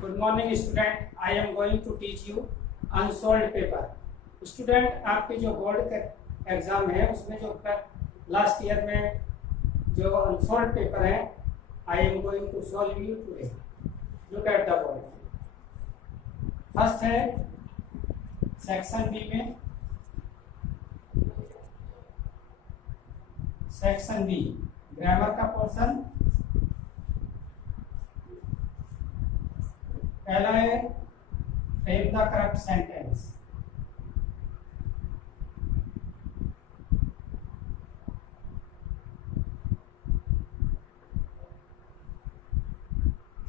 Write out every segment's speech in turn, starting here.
Good morning student, I am going to teach you unsolved paper. Student, आपके जो board का exam है उसमें जो लास्ट ईयर में जो अनसोल्ड पेपर है, I am going to solve you today. Look at the board. First है सेक्शन बी में, सेक्शन बी ग्रामर का पोर्शन। पहला है frame the correct sentence.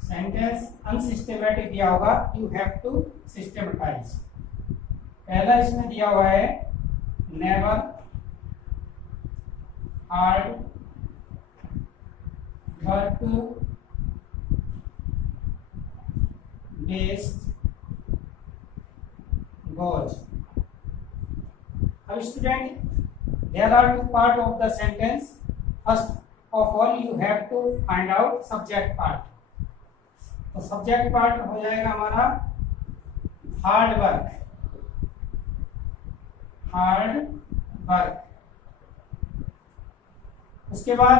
Sentence unsystematic दिया होगा, यू हैव टू सिस्टमेटाइज। पहला इसमें दिया हुआ है never hard work based goes। अब student, there are two part of the sentence। first of all you have to find out subject part। तो subject part हो जाएगा हमारा हार्ड वर्क, हार्ड वर्क। उसके बाद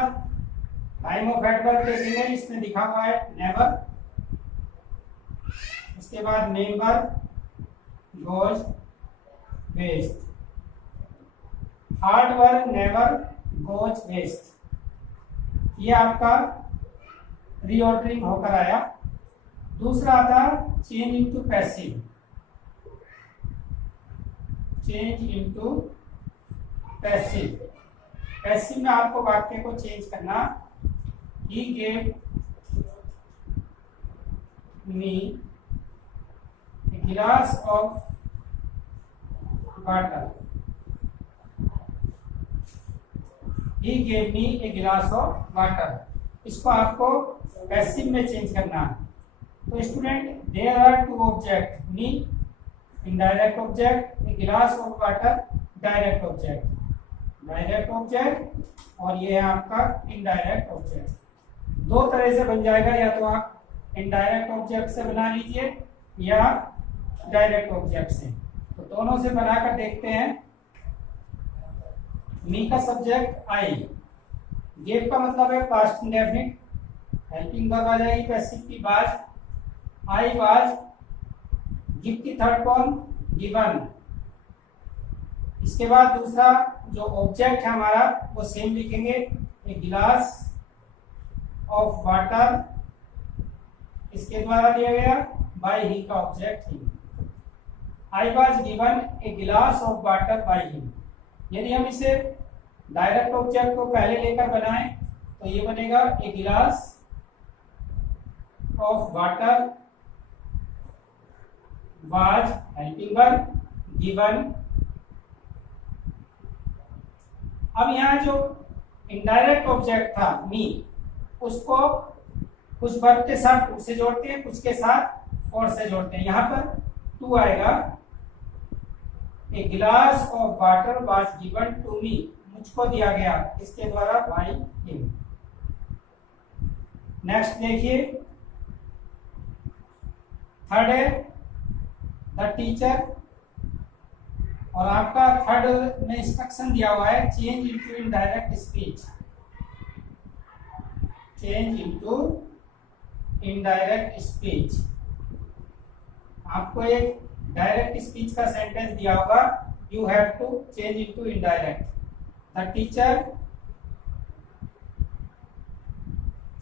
टाइम ऑफ एट वर्क देखेंगे, इसमें दिखा हुआ है नेवर। उसके बाद never goes waste. Hard work never goes waste, ये आपका रीऑर्डरिंग होकर आया। दूसरा आता change into passive, change into passive. Passive में आपको वाक्य को चेंज करना, he gave me a glass of water, he gave me a glass of water। इसको आपको पैसिव में चेंज करना है। तो student, there are two object, me indirect object, a glass of water direct object, direct object, और ये है आपका इनडायरेक्ट ऑब्जेक्ट। दो तरह से बन जाएगा, या तो आप इनडायरेक्ट ऑब्जेक्ट से बना लीजिए या डायरेक्ट ऑब्जेक्ट से। तो दोनों से बनाकर देखते हैं। मी का सब्जेक्ट आई, गेव का मतलब है पास्ट इंडेफिनिट, हेल्पिंग वर्ब आ जाएगी पैसिव की वाज, आई वाज, गिव की थर्ड फॉर्म गिवन। इसके बाद दूसरा जो ऑब्जेक्ट है हमारा वो सेम लिखेंगे, ए गिलास ऑफ वाटर, इसके द्वारा दिया गया बाय ही का object he. I was given a glass of water by him। यदि हम इसे डायरेक्ट ऑब्जेक्ट को पहले लेकर बनाएं तो ये बनेगा ए glass of water was helping verb given. अब यहाँ जो इनडायरेक्ट ऑब्जेक्ट था मी, उसको कुछ वर्ब के साथ टू से जोड़ते हैं, कुछ के साथ और से जोड़ते हैं। यहाँ पर टू आएगा, a glass of water was given to me, मुझको दिया गया, इसके द्वारा बाय हिम। नेक्स्ट देखिए, थर्ड है द टीचर, और आपका थर्ड में इंस्ट्रक्शन दिया हुआ है change into indirect speech, change into indirect speech. आपको एक डायरेक्ट स्पीच का सेंटेंस दिया होगा, you have to change into indirect. The teacher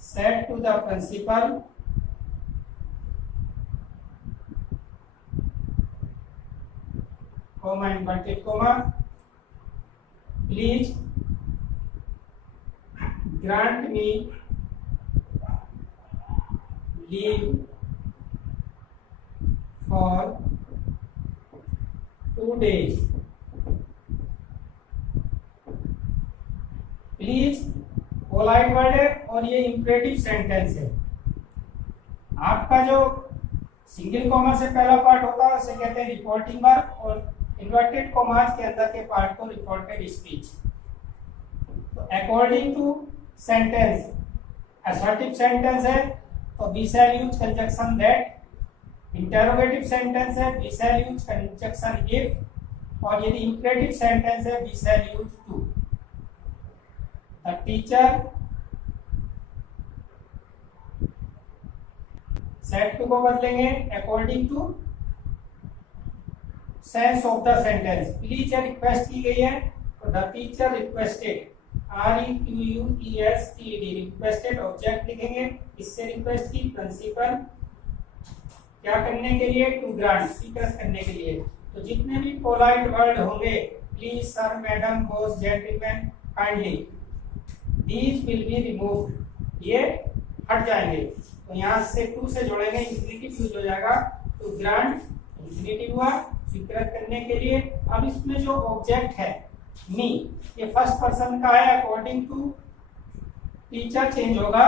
said to the principal, comma inverted comma, please grant me leave for 2 days। Please polite word है और ये imperative sentence है। आपका जो सिंगल कॉमा से पहला पार्ट होता है उसे कहते हैं रिपोर्टिंग वर्ब, और इन्वर्टेड कॉमास के अंदर के पार्ट को रिपोर्टेड स्पीच। तो according to sentence assertive sentence है तो we shall use conjunction that interrogative sentence है we shall use conjunction if, और यदि इंपरेटिव सेंटेंस है we shall use to. The teacher said to को बदलेंगे according to sense of the sentence. Please या request की गई है तो the teacher requested, REQUESTED, requested object लिखेंगे। इससे रिक्वेस्ट की प्रिंसिपल क्या करने के लिए, टू ग्रांट, स्वीकृत करने के लिए। तो जितने भी पोलाइट वर्ड होंगे please, sir, madam, boss, gentleman, kindly, these will be removed, ये हट जाएंगे। तो यहाँ से टू से जोड़ेंगे, इंफिनिटिव यूज हो जाएगा। टू ग्रांट इंफिनिटिव हुआ, स्वीकृत करने के लिए। अब इसमें जो ऑब्जेक्ट है मी, ये फर्स्ट पर्सन का है, अकॉर्डिंग टू टीचर चेंज होगा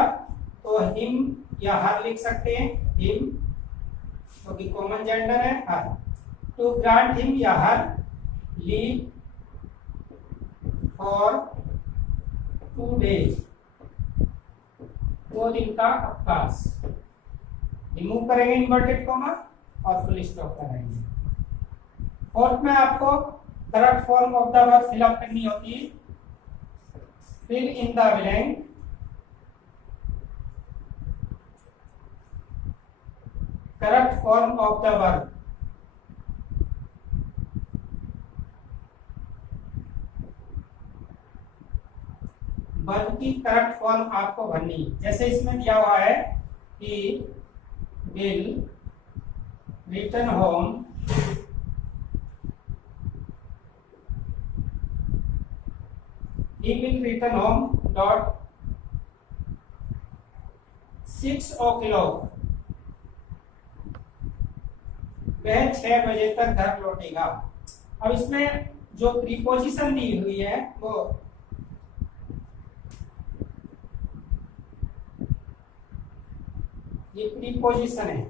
तो हिम या हर लिख सकते हैं, हिम क्योंकि कॉमन जेंडर है हर। टू ग्रांट हिम या हर लीव फॉर 2 days, 2 दिन का अवकाश। रिमूव करेंगे इन्वर्टेड कॉमा और फुल स्टॉप कराएंगे। फोर्थ में आपको correct form of the verb fill up करनी होती है। Fill in the blank, correct form of the verb. Verb की करेक्ट फॉर्म आपको भरनी, जैसे इसमें दिया हुआ है कि will return home he will return home dot 6 o'clock, वह 6 बजे तक घर लौटेगा। अब इसमें जो प्रीपोजिशन दी हुई है वो ये प्रीपोजिशन है,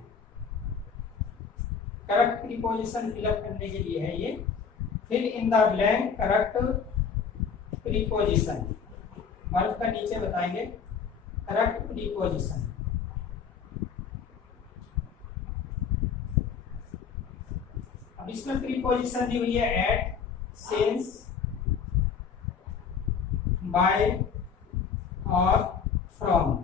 करेक्ट प्रीपोजिशन फिलअप करने के लिए है ये। Fill in the blank, correct preposition, verb का नीचे बताएंगे करेक्ट प्रीपोजिशन। अब इसमें प्रीपोजिशन दी हुई है एट, सिंस, बाय और फ्रॉम।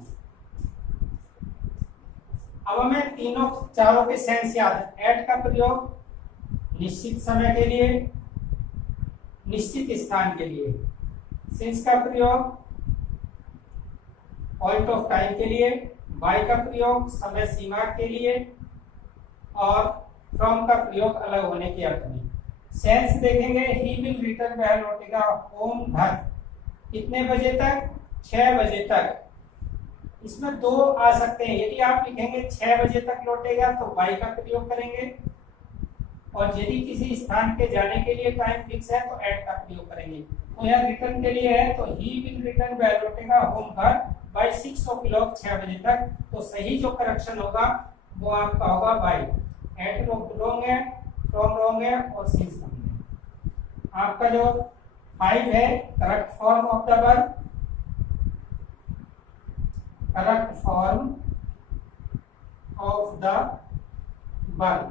अब हमें तीनों चारों के सेंस याद है। एट का प्रयोग निश्चित समय के लिए, निश्चित स्थान के लिए। सिंस का प्रयोग पॉइंट ऑफ टाइम के लिए। बाय का प्रयोग समय सीमा के लिए। और फ्रॉम का प्रयोग अलग होने के अर्थ में। सेंस देखेंगे, ही विल रिटर्न, वह लौटेगा होम, घर, कितने बजे तक, 6 बजे तक। इसमें 2 आ सकते हैं, यदि आप लिखेंगे 6 बजे तक लौटेगा तो बाय का प्रयोग करेंगे, और यदि किसी स्थान के जाने के लिए टाइम फिक्स है तो एट का प्रयोग करेंगे। तो यहाँ रिटर्न के लिए है तो ही विल रिटर्न, वह लौटेगा होम, घर, बाय 6 o'clock, 6 बजे तक। तो सही जो करेक्शन होगा वो आपका होगा बाय। एट रॉन्ग है, फ्रॉम रॉन्ग है और सिंस रॉन्ग है। आपका जो 5 है correct form of the verb, correct form of the verb.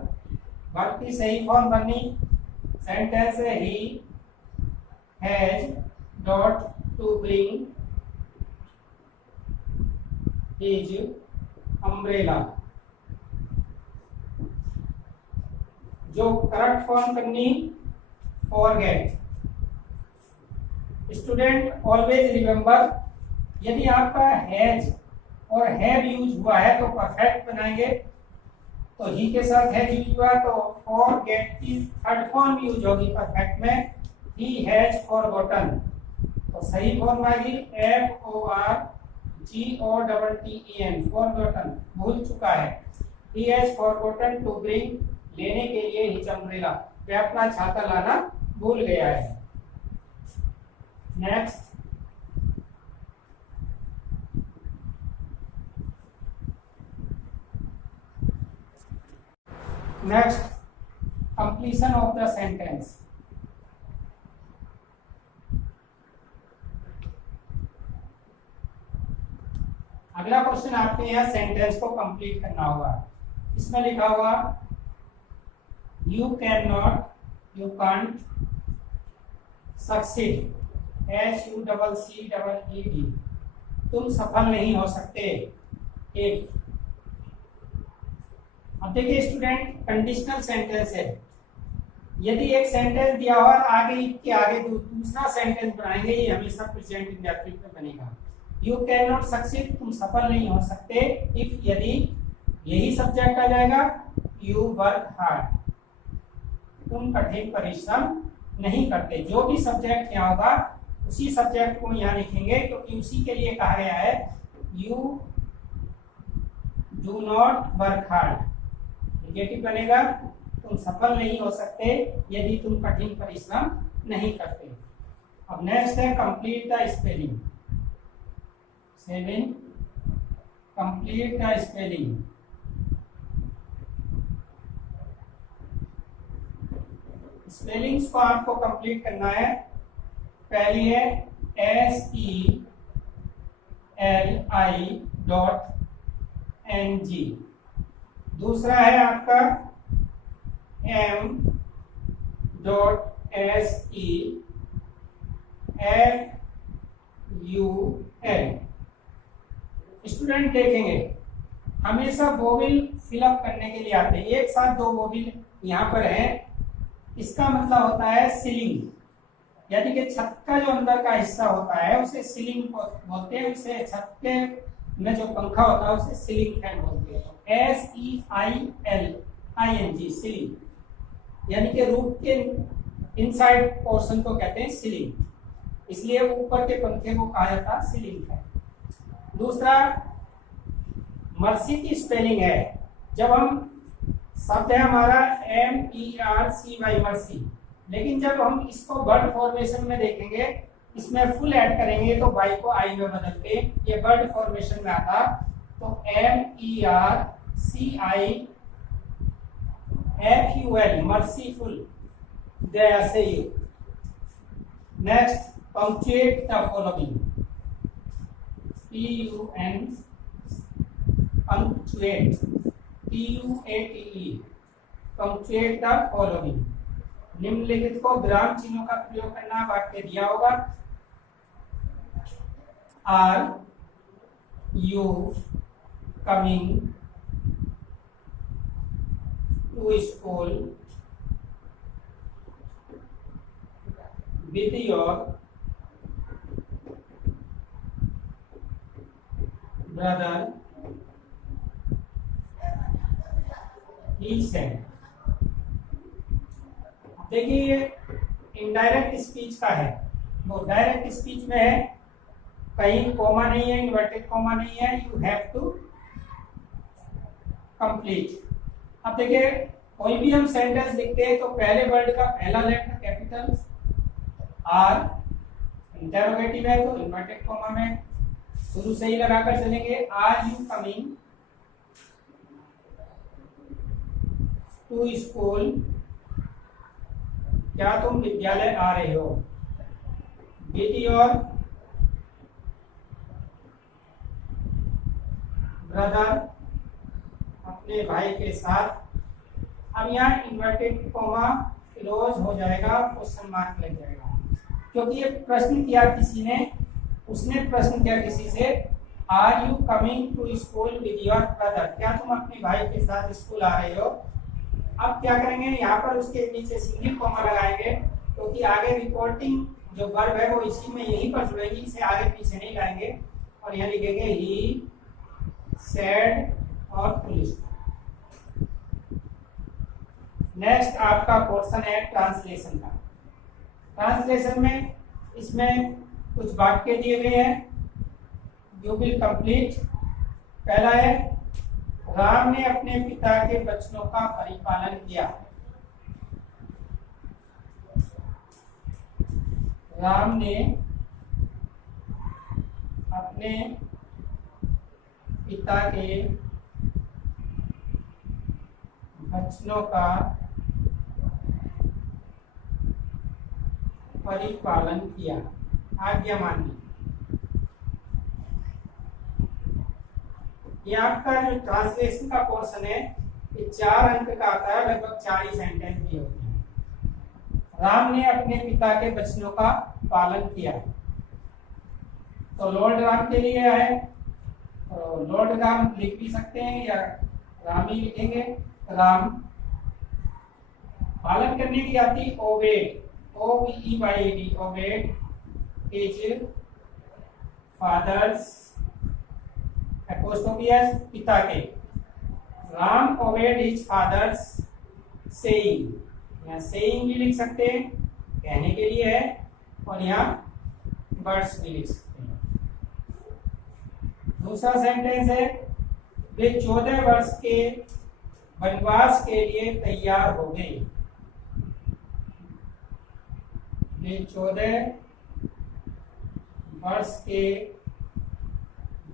Verb की सही फॉर्म बननी, सेंटेंस है he has dot to bring his umbrella. जो करेक्ट फॉर्म करनी, फॉरगेट। स्टूडेंट ऑलवेज रिमेंबर, यदि आपका हैज और हैव यूज हुआ है तो परफेक्ट बनाएंगे। तो ही के साथ हैज यूज हुआ तो फॉरगेट की थर्ड फॉर्म यूज होगी परफेक्ट में, ही हैज फॉरगॉटन। तो सही फॉर्म आएगी FORGOTTEN, फॉरगॉटन, भूल चुका है। He has forgotten to bring, लेने के लिए हिज अम्ब्रेला, वह अपना छाता लाना भूल गया है। Next, completion of the sentence. अगला क्वेश्चन आपके यहाँ सेंटेंस को कंप्लीट करना होगा। इसमें लिखा हुआ you can not, you can't succeed, SUCCEED, तुम सफल नहीं हो सकते। एक अब देखिए स्टूडेंट, कंडीशनल सेंटेंस है। यदि एक सेंटेंस दिया हो और आगे के आगे दूसरा सेंटेंस बनाएंगे, ये हमेशा प्रेजेंट इंडेफिनिट में बनेगा। यू कैन नॉट सक्सीड, तुम सफल नहीं हो सकते। इफ, यदि यही सब्जेक्ट आ जाएगा, यू वर्क हार्ड, तुम कठिन परिश्रम नहीं करते। जो भी सब्जेक्ट यहाँ होगा उसी सब्जेक्ट को यहाँ लिखेंगे, क्योंकि उसी के लिए कहा गया है you do not work hard. Negative बनेगा, तुम सफल नहीं हो सकते यदि तुम कठिन परिश्रम नहीं करते। अब नेक्स्ट है complete the spelling. Complete the spelling. Spellings को आपको कंप्लीट करना है। पहली है SELI.NG, दूसरा है आपका M.SEFUL। स्टूडेंट देखेंगे हमेशा वोवेल फिलअप करने के लिए आते हैं, एक साथ दो वोवेल यहाँ पर है। इसका मतलब होता है सीलिंग, यानी कि छत का जो अंदर का हिस्सा होता है उसे सीलिंग बोलते हैं। उसे छत के में जो पंखा होता है उसे सीलिंग फैन बोलते हैं। SEILING, सीलिंग, यानी कि रूफ के इनसाइड पोर्शन को कहते हैं सीलिंग, इसलिए ऊपर के पंखे को कहा जाता है सीलिंग फैन। दूसरा मर्सी की स्पेलिंग है। जब हम शब्द है हमारा MERCY, मर्सी, लेकिन जब हम इसको वर्ड फॉर्मेशन में देखेंगे, इसमें फुल ऐड करेंगे तो वाई को आई में बदल के ये वर्ड फॉर्मेशन में आता, तो MERCIFUL, मर्सीफुल, दया से you. Next punctuate the following, PUN, punctuate, PUATE, punctuate the following. निम्नलिखित को विराम चिन्हों का प्रयोग करना। वाक्य दिया होगा are you coming to school with your brother, he said. देखिए ये इनडायरेक्ट स्पीच का है, वो डायरेक्ट स्पीच में है, कहीं कोमा नहीं है, इन्वर्टेड कोमा नहीं है, यू हैव टू कंप्लीट। अब देखिए कोई भी हम सेंटेंस लिखते हैं तो पहले वर्ड का पहला लेटर कैपिटल आर, इंटरोगेटिव है तो इन्वर्टेड कोमा में शुरू से ही लगाकर चलेंगे। Are you coming to school, क्या तुम विद्यालय आ रहे हो। विद योर ब्रदर, अपने भाई के साथ। अब यहाँ इन्वर्टेड कोमा क्लोज हो जाएगा, क्वेश्चन मार्क लग जाएगा, क्योंकि ये प्रश्न किया किसी ने, उसने प्रश्न किया किसी से, are you coming to school with your brother, क्या तुम अपने भाई के साथ स्कूल आ रहे हो। अब क्या करेंगे, यहाँ पर उसके नीचे सिंगल कॉमा लगाएंगे, क्योंकि आगे रिपोर्टिंग जो वर्ब है वो इसी में यहीं पर जुड़ेगी, इसे आगे पीछे नहीं लाएंगे, और यहाँ लिखेंगे ही सेड और पुलिस। नेक्स्ट आपका पोर्शन है ट्रांसलेशन का। ट्रांसलेशन में इसमें कुछ वाक्य दिए गए हैं, यू विल कंप्लीट। पहला है राम ने अपने पिता के वचनों का परिपालन किया। राम ने अपने पिता के वचनों का परिपालन किया, आज्ञा मानी। ये आपका जो ट्रांसलेशन का पोर्शन है, ये 4 अंक का आता है, लगभग 4 ही सेंटेंस भी होते हैं। राम ने अपने पिता के वचनों का पालन किया। तो लॉर्ड राम के लिए है, तो लॉर्ड राम लिख भी सकते हैं या राम ही लिखेंगे। राम पालन करने की आती obeyed, OBEYD, obeyed his father's, apostrophe s पिता के। Ram obeyed his father's saying, यहाँ सेइंग भी लिख सकते हैं, कहने के लिए है, और यहाँ वर्ड्स भी लिख सकते हैं। दूसरा सेंटेंस है वे 14 वर्ष के वनवास के लिए तैयार हो गए। वे 14 वर्ष के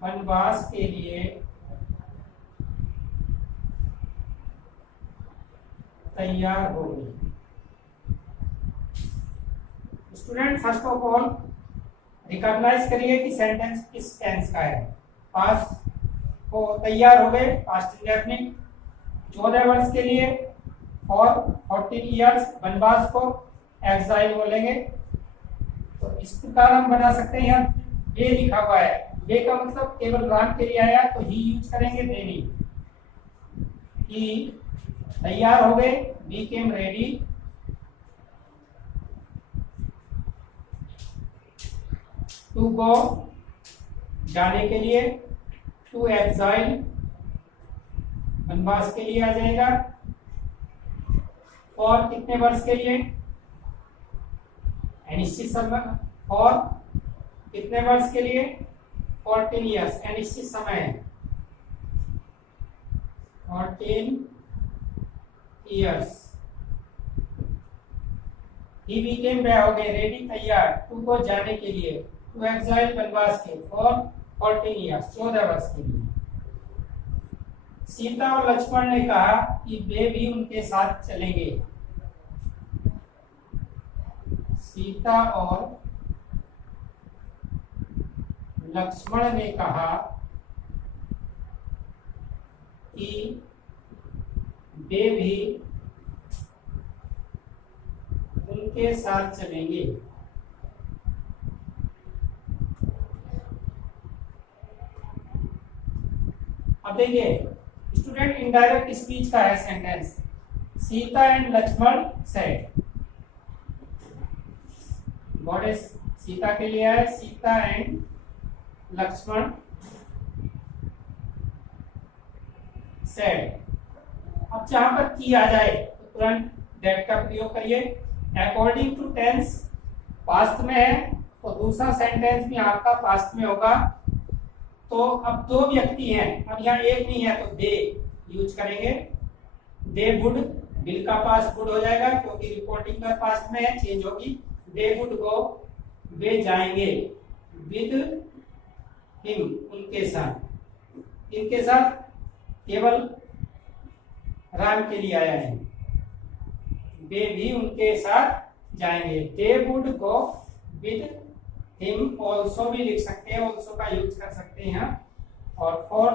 वनवास के लिए तैयार हो गए। Student first of all recognise करिए कि सेंटेंस किस टेंस का है। पास्ट को तैयार हो गए, पास्ट इंडेफिनिट, 14 वर्ष के लिए, और 14 ईयर्स वनवास को एक्साइल बोलेंगे। तो इस प्रकार हम बना सकते हैं। यहाँ ये लिखा हुआ है, ये का मतलब केवल राम के लिए आया तो ही यूज करेंगे, दे नहीं। कि तैयार हो गए, became ready, to go जाने के लिए, to exile वनवास के लिए आ जाएगा, और कितने वर्ष के लिए, अनिश्चित समय, और कितने वर्ष के लिए, 14 ईयर्स, अनिश्चित समय, 14 ईयर्स। ही became वे हो गए, रेडी तैयार, टू को जाने के लिए, टू एक्साइल वनवास के, फॉर 14 ईयर्स 14 वर्ष के लिए। सीता और लक्ष्मण ने कहा कि वे भी उनके साथ चलेंगे। सीता और लक्ष्मण ने कहा कि वे भी उनके साथ चलेंगे। अब देखिए स्टूडेंट, इनडायरेक्ट स्पीच का है sentence. Sita and Lakshman said, what is Sita के लिए है, सीता एंड लक्ष्मण सेड। अब जहां पर की आ जाए तो तुरंत दैट का प्रयोग करिए। अकॉर्डिंग टू टेंस पास्ट में है तो दूसरा सेंटेंस भी आपका पास्ट में होगा। तो अब 2 व्यक्ति हैं, अब यहाँ एक नहीं है तो दे यूज करेंगे। दे वुड, विल का पास्ट वुड हो जाएगा क्योंकि रिपोर्टिंग का पास्ट में है, चेंज होगी। दे वुड गो, वे जाएंगे, विद हिम, उनके साथ। इनके साथ केवल राम के लिए आया है, वे भी उनके साथ जाएंगे। They would go with him, also भी लिख सकते हैं, ऑल्सो का यूज कर सकते हैं। और फॉर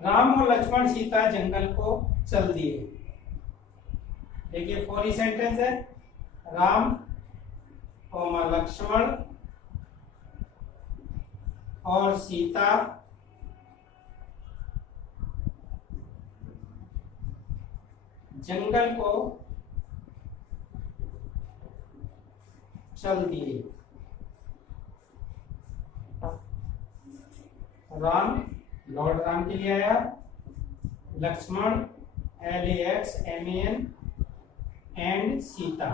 राम और लक्ष्मण सीता जंगल को चल दिए। देखिए 4 ही सेंटेंस है, राम और लक्ष्मण और सीता जंगल को चल दिए। राम लॉर्ड राम के लिए आया, लक्ष्मण LAXMAN एंड सीता।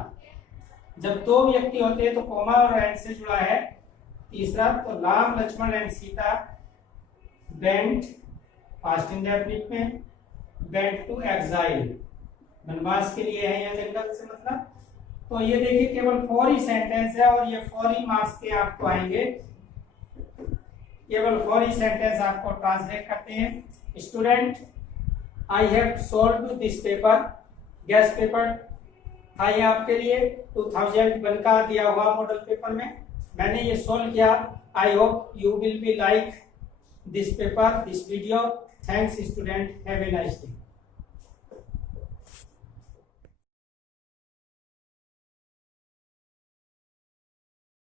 जब 2 व्यक्ति होते हैं तो कोमा और एंड से जुड़ा है। तीसरा तो Ram Lakshman and Sita went, past indefinite में, वेंट टू एक्साइल, वनवास के लिए है, यहाँ जंगल से मतलब। तो ये देखिए केवल 4 ही सेंटेंस है और ये 4 ही मार्क्स के आपको आएंगे। केवल 4 ही सेंटेंस आपको ट्रांसलेट करते हैं। Student, I have solve this paper, gas paper था ये आपके लिए 2001 का दिया हुआ मॉडल पेपर में। मैंने ये सोल्व किया। I hope you will be like this paper, this video. Thanks student, have a nice day.